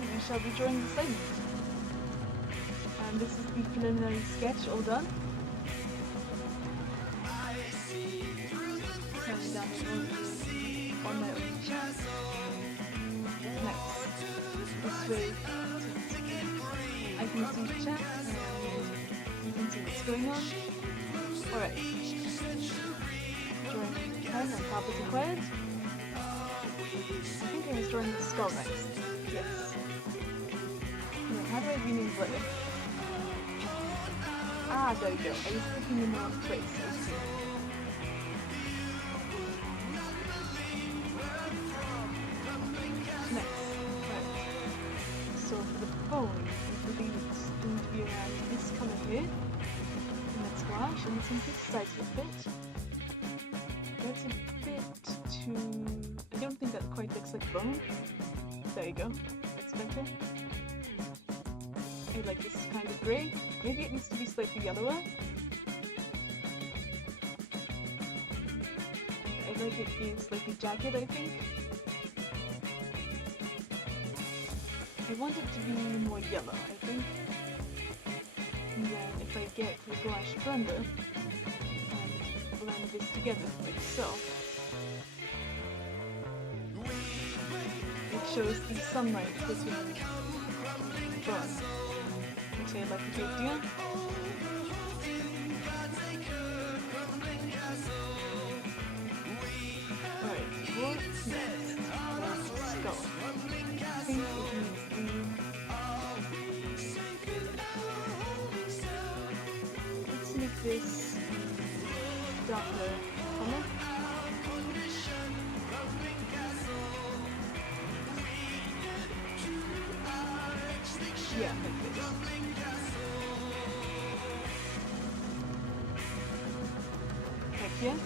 we shall be drawing the segment. And this is the preliminary sketch all done. Turning down the volume on my own chest. Nice. This way I can see chat and you can see what's going on. Alright. Drawing 10 and copies required. I think I was drawing the skull next. Yes. Wait, how do I rename Brother? Ah, there we go. I was thinking in the wrong place. Next. Right. So for the bone, I believe it's going to be around this colour here. And that's squash, and it's into the size of a bit. That's a bit too... I don't think that quite looks like bone. There you go. That's better. I like this kind of grey. Maybe it needs to be slightly yellower. I like it being slightly jagged, I think. I want it to be more yellow, I think. And then if I get the gouache blender and blend this together like so, it shows the sunlight hitting bone, which I like a great deal. Alright, what's next? Skull. I think it needs let's make this darker color. Yeah, like this. Heck yeah.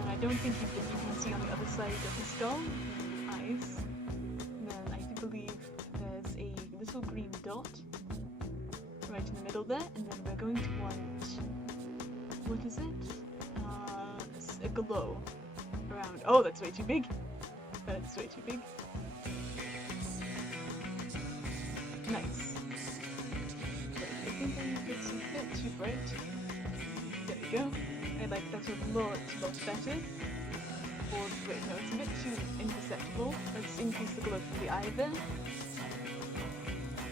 And I don't think you can see on the other side of the skull, eyes. And then I do believe there's a little green dot right in the middle there, and then we're going to want, what is it? A glow around. Oh, that's way too big. That's way too big. Nice. I think I need this a bit too bright. There we go. I like that a lot better. Or wait, no, it's a bit too imperceptible. Let's increase the glow for the eye there.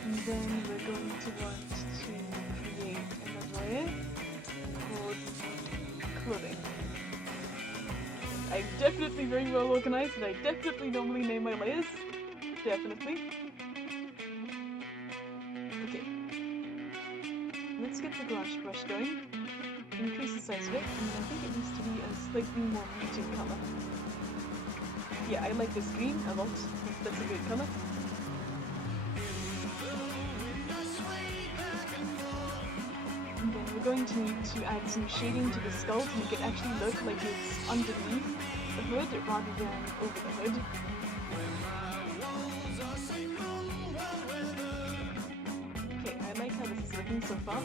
And then we're going to want to create another layer called clothing. I'm definitely very well organized, and I definitely normally name my layers. Definitely. Okay. Let's get the gouache brush going. Increase the size of it, and I think it needs to be a slightly more muted color. Yeah, I like this green a lot. That's a good color. And then we're going to need to add some shading to the skull to make it actually look like it's underneath the hood rather than over the hood. Okay, I like how this is looking so far.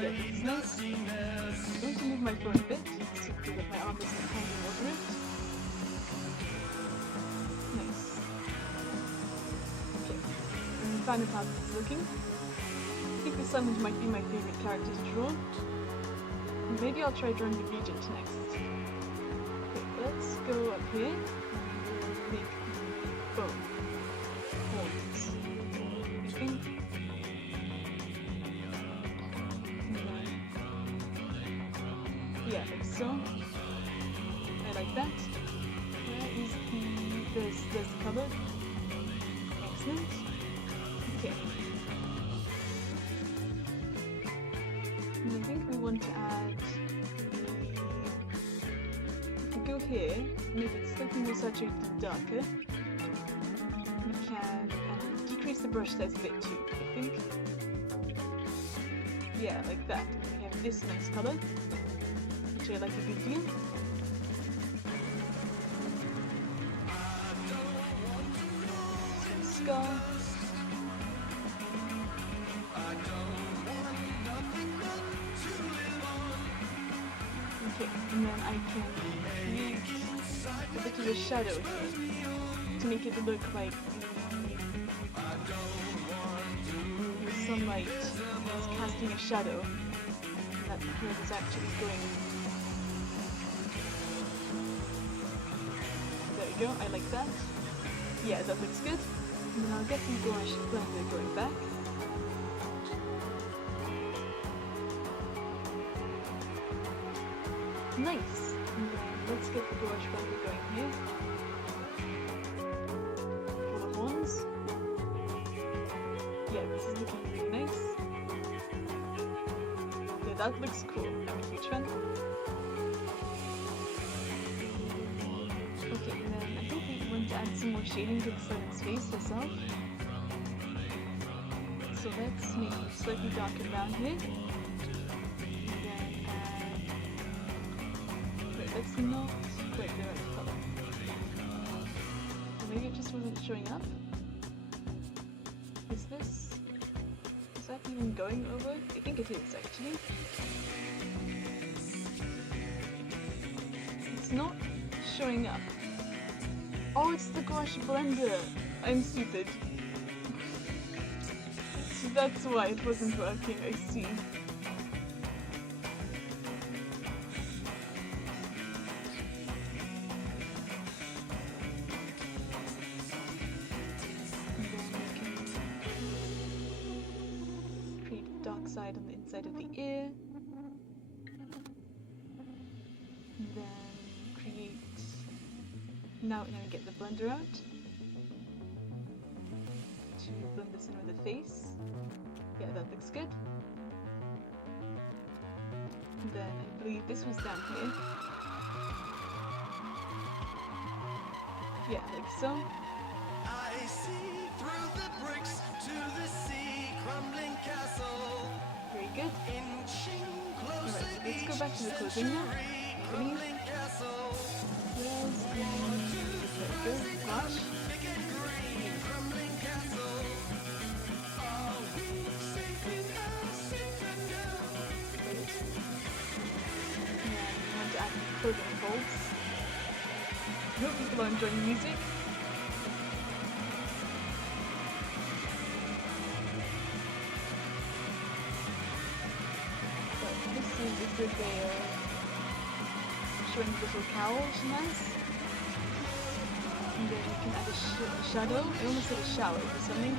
Yeah, this is nice. I'm going to move my phone a bit so that my arm doesn't hang over it. Nice. Okay, and the final part is looking. I think the Summoned might be my favorite character to draw. Maybe I'll try drawing the Regent next. Okay, let's go up here and make bone. Horns. I think. Yeah, like so. I like that. Where is the... there's the color. Excellent. Okay. And I think we want to add if we go here, make it slightly more saturated and darker. We can decrease the brush size a bit too, I think. Yeah, like that. We have this nice color, which I like a good deal. Some skull. Okay, and then I can create a bit of a shadow here to make it look like sunlight is casting a shadow, and that the head is actually going. There we go, I like that. Yeah, that looks good. And then I'll get the gouache blender going back. Nice! And then let's get the gouache blender going here. Full of ones. Yeah, this is looking really nice. Yeah, that looks cool. I'm a huge fan. Okay, and then I think we want to add some more shading to the Siren's face herself. So let's make it slightly darker down here. And then wait, that's not quite the right color. Or maybe it just wasn't showing up. Is that even going over? I think it is actually. It's not showing up. Oh, it's the gouache blender! I'm stupid. So that's why it wasn't working, I see. Side on the inside of the ear, and then create. Now get the blender out to blend this in with the face. Yeah, that looks good. And then I believe this was down here. Yeah, like so. I see through the bricks to the sea, crumbling castle. Very good. Alright, so let's go back to the closing now. I believe. Where's the... There we go. Gouache. And we want to add clothing folds. I hope people are enjoying the music. This is a good way of showing the little cowl, which is nice. And then you can add a shadow. I almost said a shower for something.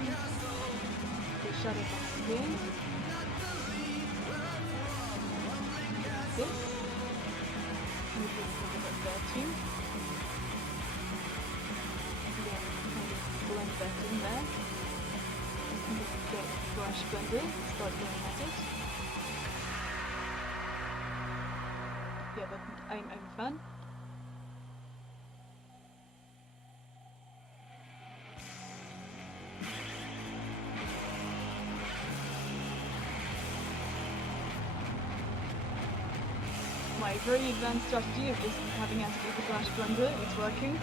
The shadow behind here. This. Maybe a little bit up there too. And then kind of blend that in there. And then get the gouache blender, start going at it. Yeah, but I'm a fan. My very advanced strategy of just having to do the gouache blender is working.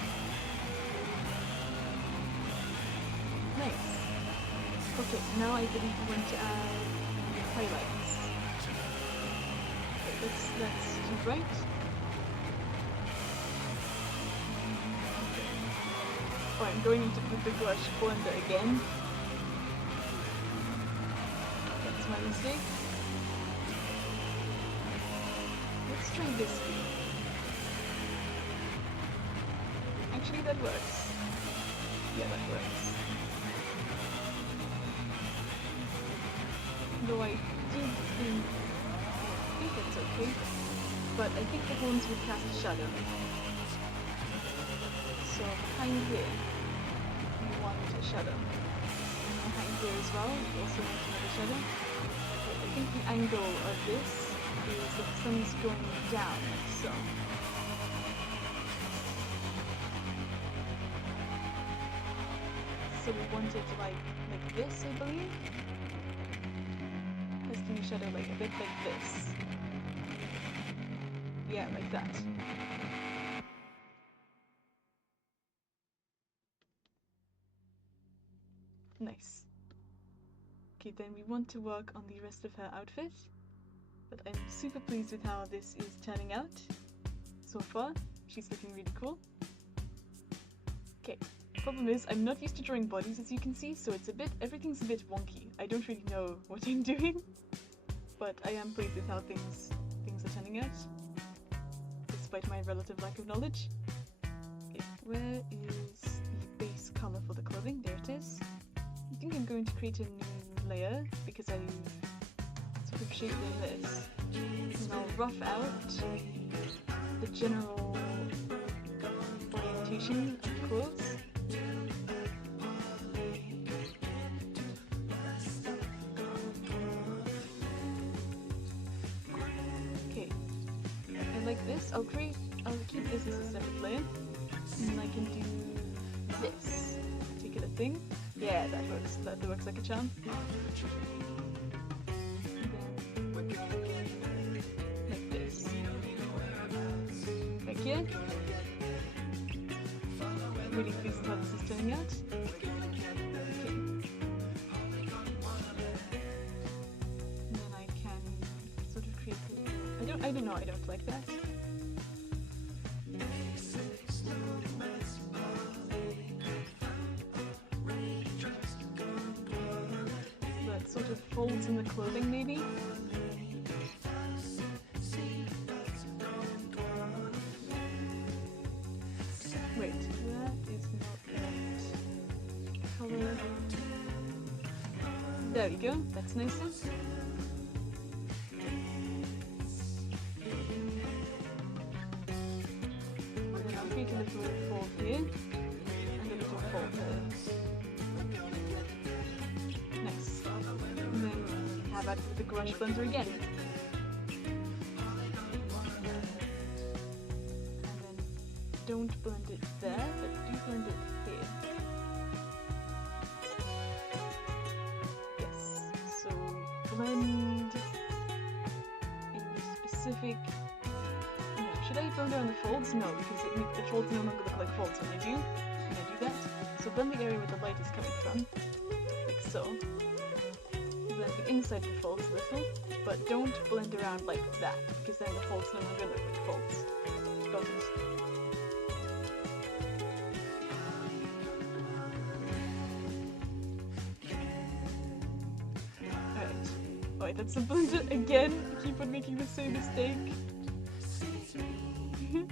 Nice. Okay, now I believe we want to add highlights. Okay, let's do right. Oh, I'm going to put the gouache blender again. That's my mistake. Let's try this view. Actually, that works. Yeah, that works. Though I think it's okay, but I think the horns would cast a shadow. So behind here, we want a shadow. And behind here as well, we also want another shadow. But I think the angle of this is that the sun's going down, so. So we want it like this, I believe. Casting a shadow like a bit like this. Yeah, like that. Nice. Okay, then we want to work on the rest of her outfit. But I'm super pleased with how this is turning out so far. She's looking really cool. Okay, Problem is, I'm not used to drawing bodies, as you can see, so everything's a bit wonky. I don't really know what I'm doing, but I am pleased with how things are turning out, despite my relative lack of knowledge. Okay, where is the base color for the clothing? There it is. I think I'm going to create a new layer, because I sort of shaped it this. And I'll rough out the general orientation of the clothes. Okay, and like this, I'll keep this as a separate layer, and then I can do this. Make it a thing. Yeah, that works like a charm. Like this. Back here. Really pleased with how this is turning out. Okay. And then I can sort of create a... I don't know, I don't like that. That sort of folds in the clothing, maybe? Wait, that is not right. Color. There we go, that's nicer. And then I'll create a little fold here, and a little fold there. Nice. And then have at it with the brush blender again. Don't blend it there, but do blend it here. Yes, so blend in specific... No, should I blend around the folds? No, because the folds no longer look like folds when I do that. So blend the area where the light is coming from, like so. Blend the inside of the folds a little, but don't blend around like that, because then the folds no longer look like folds. Got it? Alright, that's the blender again. I keep on making the same mistake. And then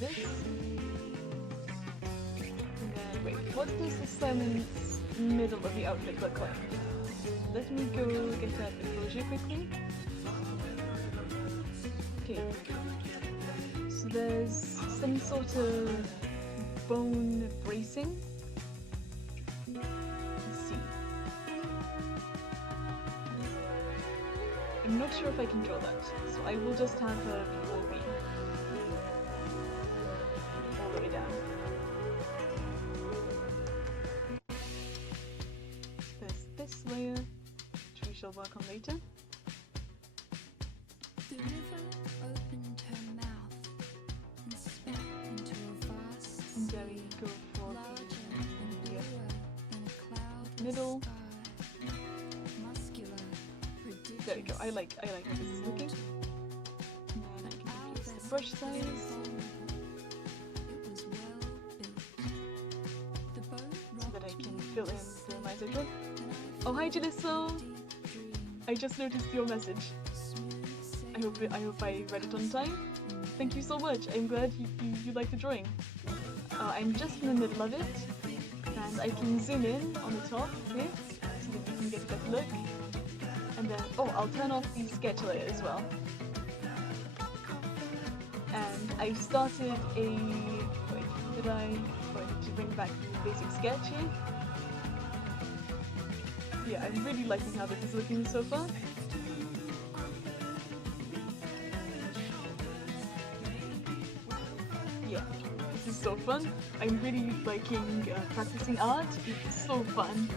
this. And then, wait, what does the silence middle of the outfit look like? Let me go get that exposure quickly. Okay. So there's some sort of bone bracing. I'm not sure if I can draw that, so I will just have her before me. All the way down. There's this layer, which we shall work on later. The river opened her mouth and spat into a vast And there we go for larger and bluer than a cloud middle. sky. Muscular, prodigious. There we go. I like how this is looking. And then I can increase the brush size. It was well built. The boat So that I rocked can me fill in to the lines I sleep, draw. and Oh, hi Jalisso! deep dream, I just noticed your message. smooth I hope I read it on time. Thank you so much. I'm glad you like the drawing. I'm just in the middle of it, and I can zoom in on the top here so that you can get a better look. And then, oh, I'll turn off the sketch layer as well. And I started a... Wait, did I... Wait, to bring back the basic sketch here. Yeah, I'm really liking how this is looking so far. Yeah, this is so fun. I'm really liking practicing art. It's so fun.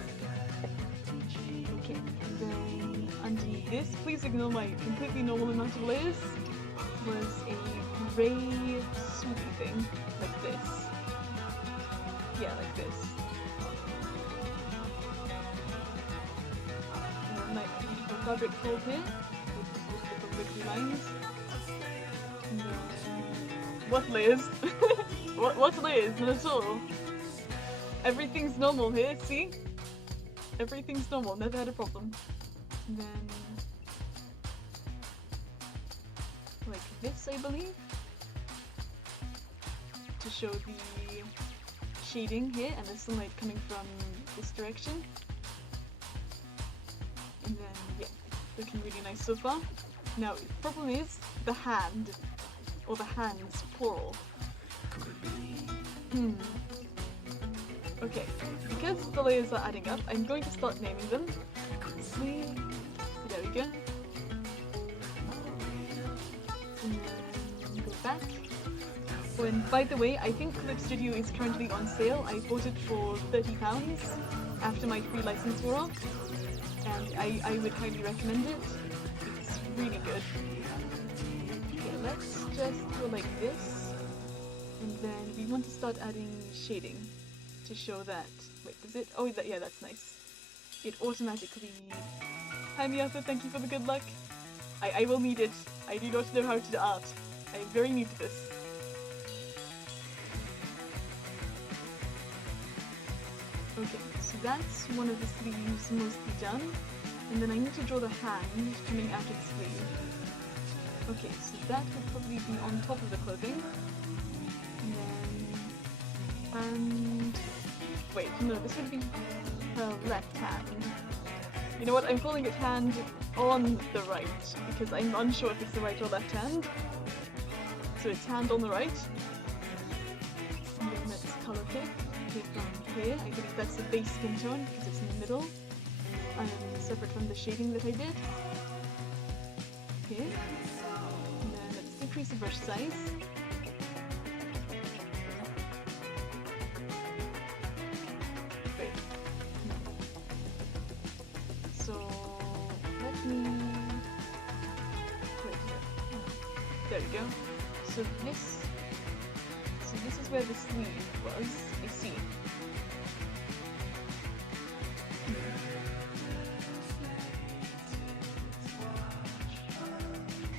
Okay, and then underneath this, please ignore my completely normal amount of layers, was a grey swoopy thing, like this. Yeah, like this. And then my beautiful fabric fold here, with little wiggly lines. And then What layers? What layers? Not at all. Everything's normal here, see? Everything's normal, never had a problem. And then... like this, I believe? To show the shading here and the sunlight coming from this direction. And then, yeah, looking really nice so far. Now, the problem is the hand, or the hands, plural. Okay, because the layers are adding up, I'm going to start naming them. Sleeve, there we go. And then go back. Oh, and by the way, I think Clip Studio is currently on sale. I bought it for £30 after my free license wore off, and I would highly recommend it. It's really good. Okay, let's just go like this, and then we want to start adding shading to show that. Wait, does it? Oh, yeah, that's nice. It automatically. Hi Miata, thank you for the good luck. I will need it. I do not know how to do art. I am very new to this. Okay, so that's one of the sleeves mostly done. And then I need to draw the hand coming out of the sleeve. Okay, so that would probably be on top of the clothing. And wait, no, this would be her left hand. You know what, I'm calling it hand on the right, because I'm unsure if it's the right or left hand. So it's hand on the right. And then let's color pick. From here, I believe that's the base skin tone, because it's in the middle. Separate from the shading that I did. Here. And then let's decrease the brush size. So let me wait here. There we go. So this is where the sleeve was, you see.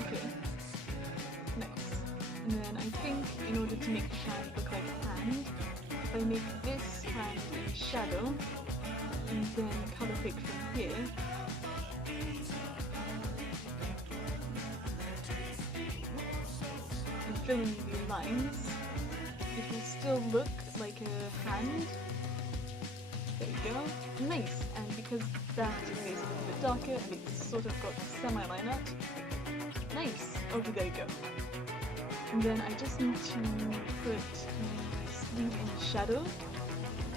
Okay. Nice. And then I think in order to make the hand look like a hand, if I make this hand in shadow and then color pick from here. And fill in the lines, it will still look like a hand. There we go. Nice! And because that is a little bit darker and it's sort of got a semi-line art. Nice! Okay, there we go. And then I just need to put the sleeve in shadow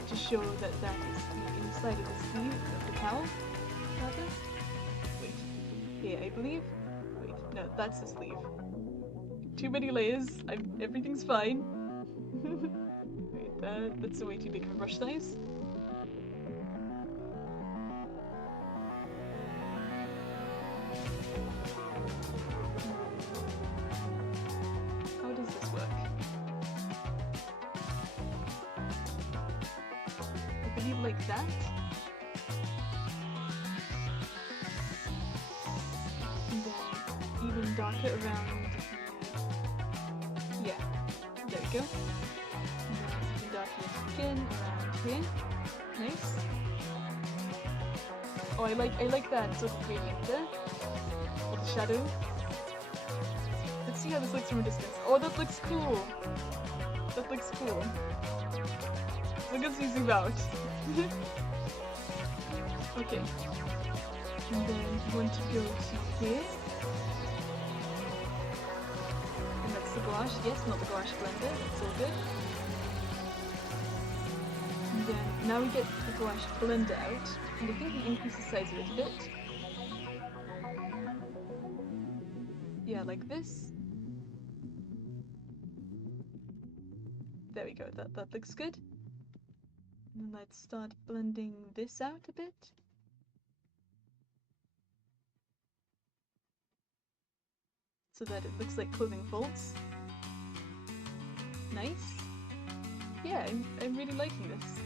to show that that is the inside of the sleeve of the cow. Rather? Wait. Here, I believe? Wait, no, that's the sleeve. Too many layers. Everything's fine. Wait, that's way too big of a brush size. How does this work? I believe like that. And then even darker around. Yeah, there we go. And then even darker again around here. Nice. Oh, I like that sort of gradient there. Or the shadow. Let's see how this looks from a distance. Oh, that looks cool. That looks cool. Look at me zoom out. Okay. And then you want to go to here. And that's the gouache. Yes, not the gouache blender. That's all good. And then now we get the gouache blender out. And I think we increase the size of it a bit. Yeah, like this. There we go, that looks good. And let's start blending this out a bit. So that it looks like clothing folds. Nice. Yeah, I'm really liking this.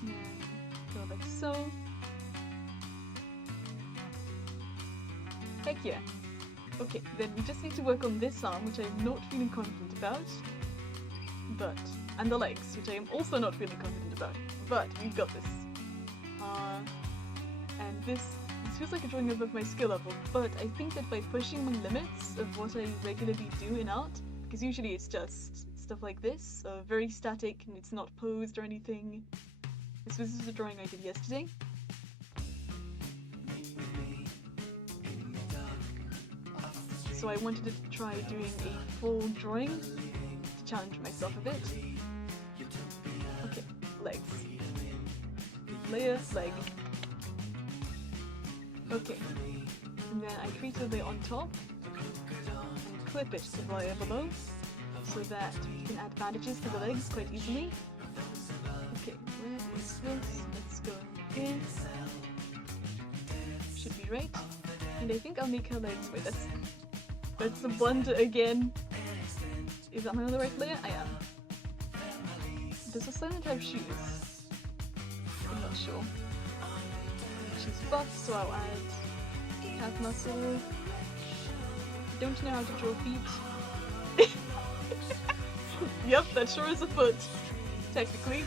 And then go like so. Heck yeah. Okay, then we just need to work on this arm, which I'm not feeling confident about. And the legs, which I am also not feeling confident about. But we've got this. And this feels like a drawing above my skill level, but I think that by pushing my limits of what I regularly do in art, because usually it's just stuff like this, very static and it's not posed or anything. This is a drawing I did yesterday. So I wanted to try doing a full drawing to challenge myself a bit. Okay, legs. Layer, leg. Okay, and then I create a layer on top and clip it to the layer below so that we can add bandages to the legs quite easily. Okay, where is this? Let's go in. Should be right. And I think I'll make her legs. Wait, that's a blunder again. Is that my other right layer? I am. Does the silent have shoes? I'm not sure. She's buff, so I'll add calf muscle. Don't know how to draw feet. Yep, that sure is a foot. Technically.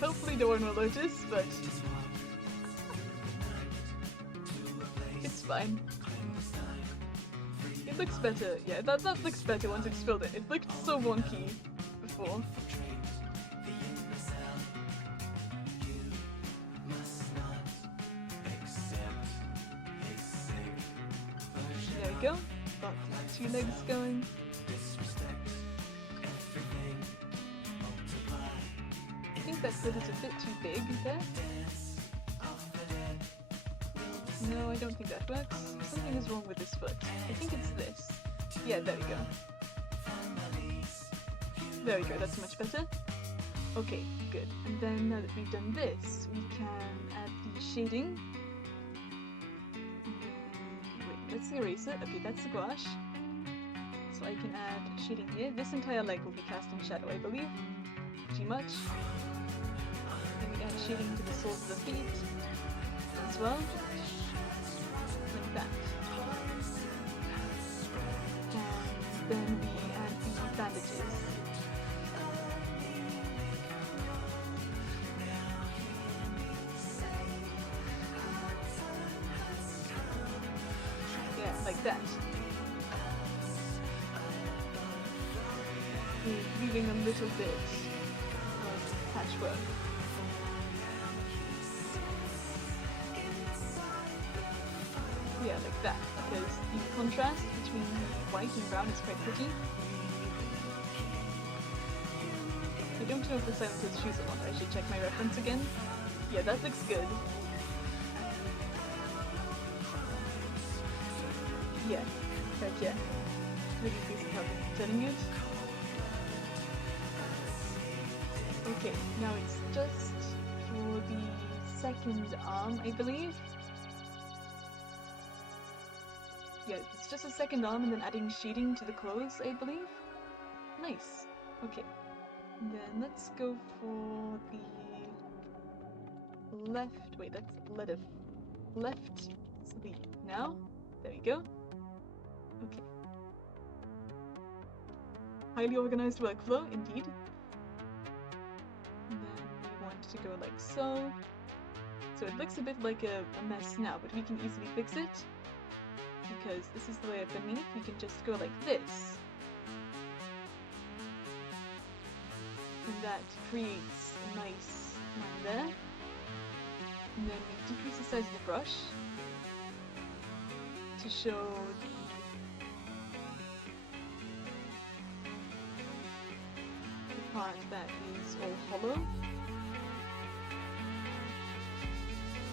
Hopefully no one will notice, but it's fine. It looks better. Yeah, that looks better once it's filled in. It looked so wonky before. There we go. Got 2 legs going. I think that foot is a bit too big there. No, I don't think that works. Something is wrong with this foot. I think it's this. Yeah, there we go. There we go, that's much better. Okay, good. And then now that we've done this, we can add the shading. Wait, let's erase it. Okay, that's the gouache. So I can add shading here. This entire leg will be cast in shadow, I believe. Too much. Then we add shading to the soles of the feet as well. Like that. And then we add the bandages. Yeah, like that. We're leaving a little bit of patchwork. Yeah, like that, because the contrast between white and brown is quite pretty. I don't know if the silent has shoes or not. I should check my reference again. Yeah, that looks good. Yeah, heck yeah. Really pleased with how I'm turning it. Okay, now it's just for the second arm, I believe. Yeah, it's just a second arm and then adding shading to the clothes, I believe. Nice. Okay. And then let's go for the left. Wait, that's left sleeve. Now, there we go. Okay. Highly organized workflow, indeed. And then we want to go like so. So it looks a bit like a mess now, but we can easily fix it. Because this is the layer beneath, we can just go like this. And that creates a nice line there. And then we decrease the size of the brush to show the part that is all hollow.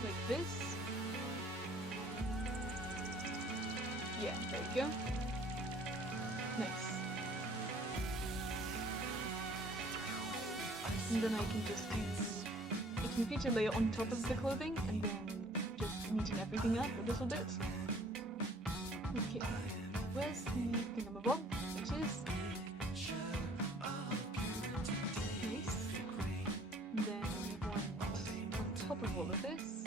Like this. Yeah, there you go. Nice. And then I can just use a computer layer on top of the clothing and then just neaten everything up a little bit. Okay, where's the thingamabob? Which is nice. And then we want on top of all of this,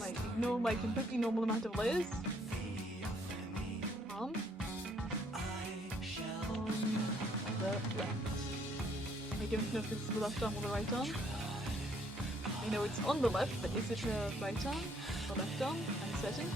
like ignore my completely normal amount of layers. left. I don't know if this is the left arm or the right arm. I know it's on the left, but is it the right arm or left arm? Uncertain.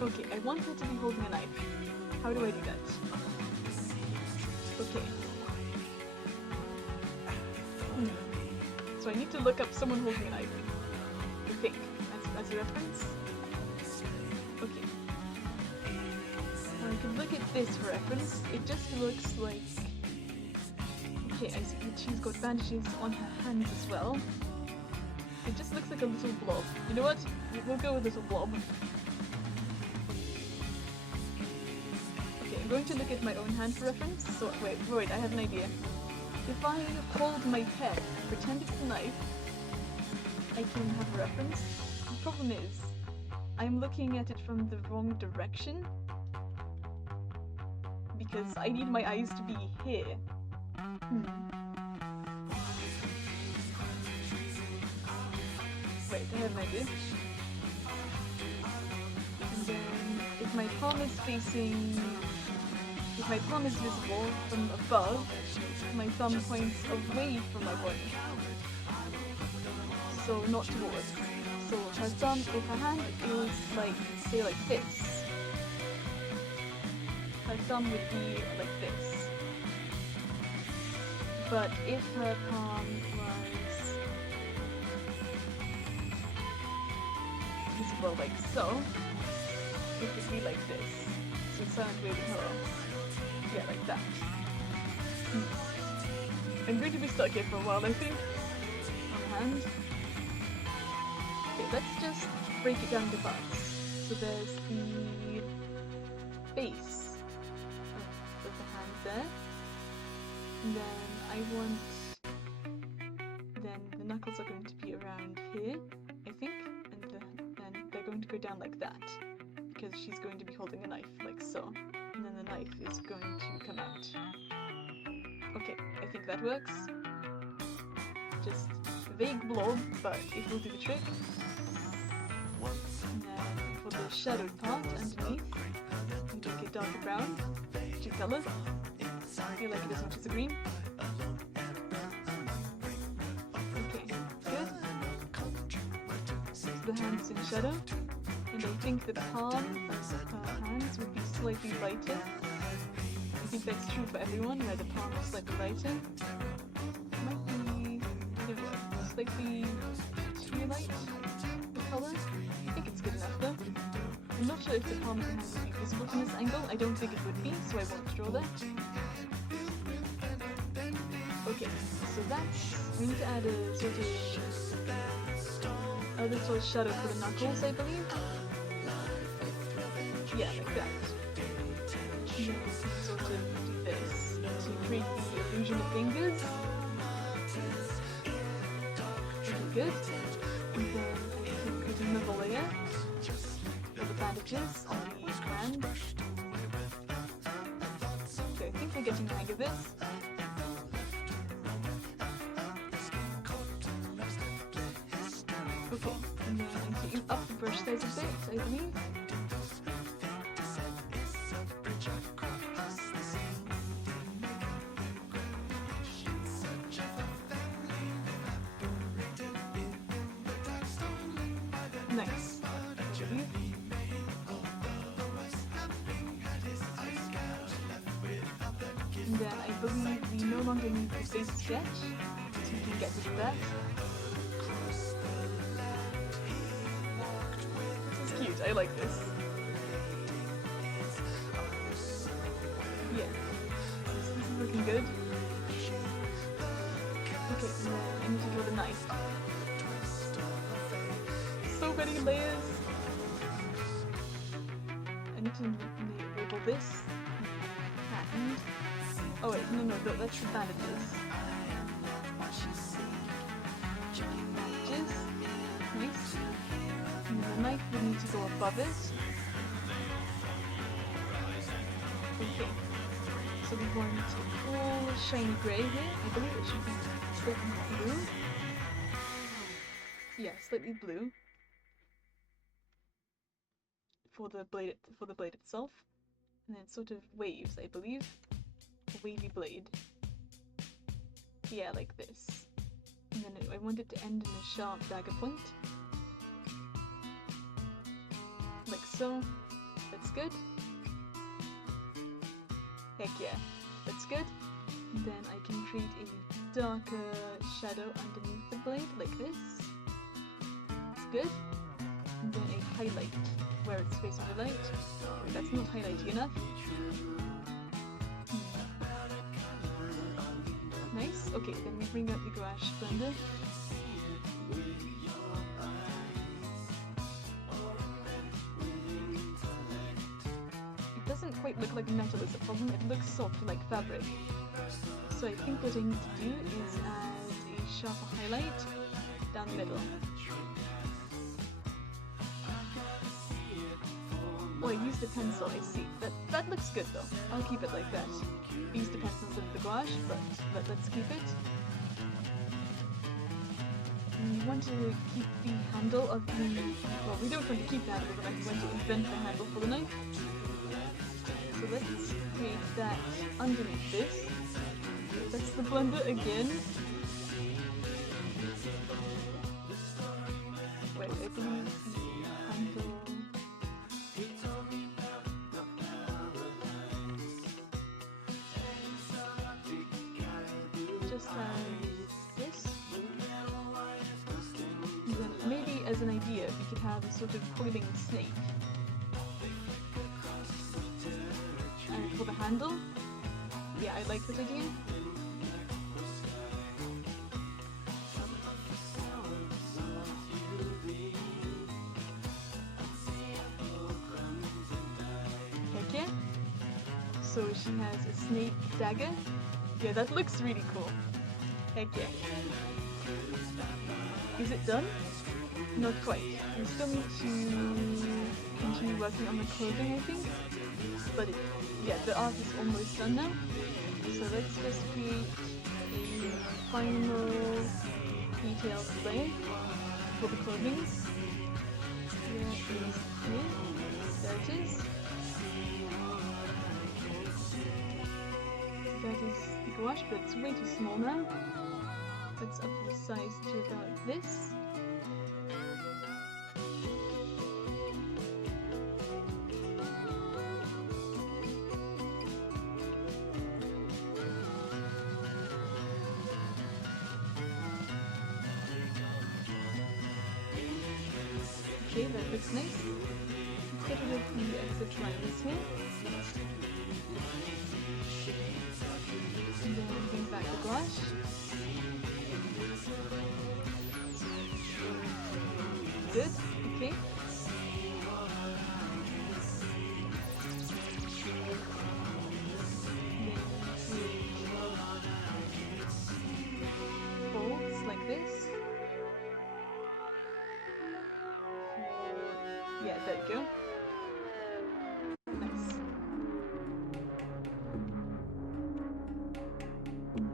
Okay, I want her to be holding a knife. How do I do that? Okay. So I need to look up someone holding a knife. I think. As a reference. Okay. I can look at this for reference. It just looks like... Okay, I see that she's got bandages on her hands as well. It just looks like a little blob. You know what? We'll go with little blob. Okay, I'm going to look at my own hand for reference. So, wait, I have an idea. If I hold my head and pretend it's a knife, I can have a reference. The problem is, I'm looking at it from the wrong direction. Because I need my eyes to be here. Wait, I have an idea. And then, if my palm is facing... If my palm is visible from above, my thumb points away from my body. So not towards. So her thumb, if her hand is like, say like this, her thumb would be like this. But if her palm was visible like so, it would be like this. So silent waving hello. Yeah, like that. I'm going to be stuck here for a while, I think. On hand. Okay, let's just break it down into parts. So there's the base of the hand there. And then I want... Then the knuckles are going to be around here, I think. And then they're going to go down like that. Because she's going to be holding a knife, like so. And then the knife is going to come out. Okay, I think that works. Just a vague blob, but it will do the trick. And then for the shadowed part underneath, we make it darker brown, two colours. I feel like it as much as the green. Okay, good. So the hand's in shadow. And I think the palm of her hands would be slightly lighter. I think that's true for everyone, where the palm is slightly lighter. Might be, I don't know, slightly too light, the colour. I think it's good enough though. I'm not sure if the palm of the hand would be visible from this angle. I don't think it would be, so I won't draw that. Okay, so that's, we need to add a sort of, a little shadow for the knuckles, I believe. Yeah, like that. And then we can sort of do this to create the illusion of fingers. Okay, good. And then I can put another layer for the bandages on the hand. Okay, I think we're getting the hang of this. Okay, and then I'm taking up the brush size a bit, I believe. Nice. And then I believe we no longer need the face sketch, so we can get rid of that. This is cute, I like this. Yeah. This is looking good. Okay, and then I need to draw the knife. So many layers. I need to label this. And... oh wait, no, that's the bandages. Bandages. Nice. And then the knife would need to go above it. Okay. So we want full shiny grey here. I believe it should be slightly blue. Yeah, slightly blue for the blade itself, and then sort of waves, I believe, a wavy blade. Yeah, like this. And then I want it to end in a sharp dagger point, like so. That's good. Heck yeah, that's good. And then I can create a darker shadow underneath the blade, like this. That's good. And then a highlight where it's facing the light. That's not highlighting enough. Nice. Okay, then we bring out the gouache blender. It doesn't quite look like metal is a problem, it looks soft like fabric. So I think what I need to do is add a sharper highlight down the middle. Oh, I used a pencil, I see. That looks good though. I'll keep it like that. I used a pencil instead of the gouache, but let's keep it. And we want to keep the handle of the... Well, we don't want to keep the handle of the knife, we want to invent the handle for the knife. So let's create that underneath this. That's the blender again. Wait, I believe the handle... Just like this. And then maybe as an idea, we could have a sort of coiling snake. And for the handle, yeah, I like that idea. Heck yeah. So she has a snake dagger. Yeah, that looks really cool. Heck yeah. Is it done? Not quite. We still need to continue working on the clothing, I think. But yeah, the art is almost done now. So let's just create a final detailed layer for the clothing. Here is here. There it is. That is the gouache, but it's way too small now. Let's up the size to about this. Okay, that looks nice. Let's get rid of the extra lines here. And then bring back the gouache. Good, okay. Then folds like this. Yeah, there we go. Nice.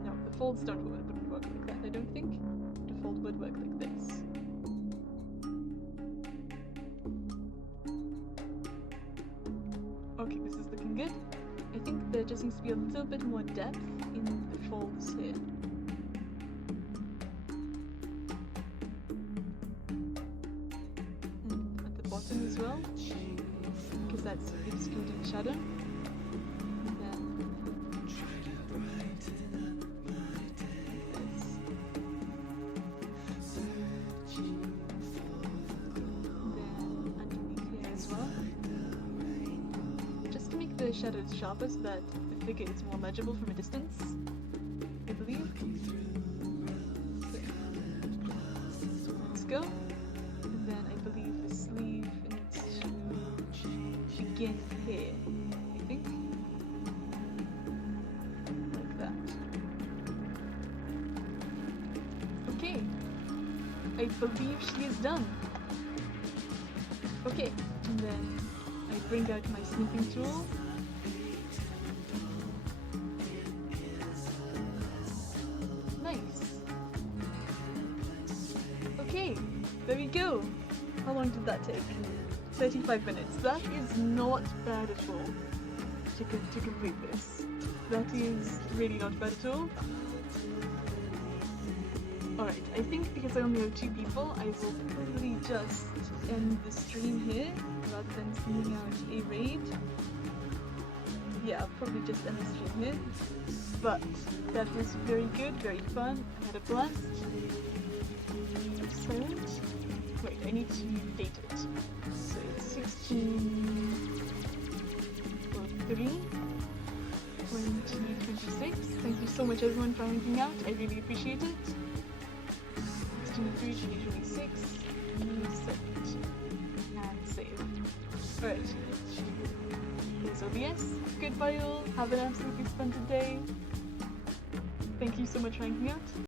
No, the folds wouldn't work like that, I don't think. The fold would work like this. Okay, this is looking good. I think there just needs to be a little bit more depth in the folds here. And at the bottom as well, because that's excluding shadow. And then underneath here as well. Just to make the shadows sharper so that the figure is more legible from a distance, I believe. Let's go. And then I believe the sleeve needs to begin here, I think. Like that. Okay. I believe she is done. Okay, and then I bring out my snipping tool. There we go. How long did that take? 35 minutes. That is not bad at all to complete this. That is really not bad at all. Alright, I think because I only have 2 people, I will probably just end the stream here rather than sending out a raid. Yeah, I'll probably just end the stream here. But that was very good, very fun. I had a blast. Silent. Wait, I need to date it. So it's 16/3/2026. Thank you so much everyone for hanging out. I really appreciate it. 16/3/2026. Set and save. Alright. There's OBS. Goodbye all. Have an absolutely splendid day. Thank you so much for hanging out.